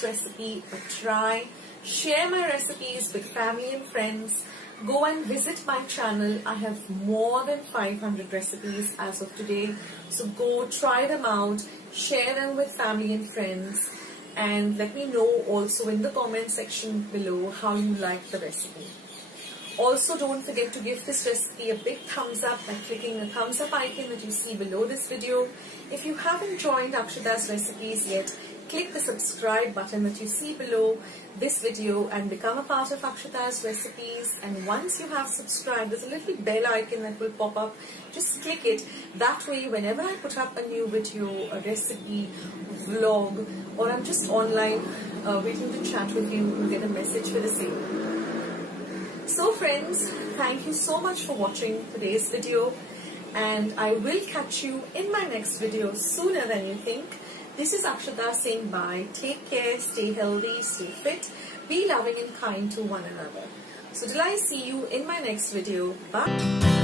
this recipe a try. Share my recipes with family and friends. Go and visit my channel. I have more than 500 recipes as of today. So go try them out, share them with family and friends, and let me know also in the comment section below how you like the recipe. Also, don't forget to give this recipe a big thumbs up by clicking the thumbs up icon that you see below this video. If you haven't joined Akshata's Recipes yet, click the subscribe button that you see below this video and become a part of Akshata's Recipes. And once you have subscribed, there's a little bell icon that will pop up. Just click it. That way, whenever I put up a new video, a recipe, vlog, or I'm just online waiting to chat with you, you'll get a message for the same. So friends, thank you so much for watching today's video, and I will catch you in my next video sooner than you think. This is Akshata saying bye. Take care, stay healthy, stay fit, be loving and kind to one another. So till I see you in my next video, bye.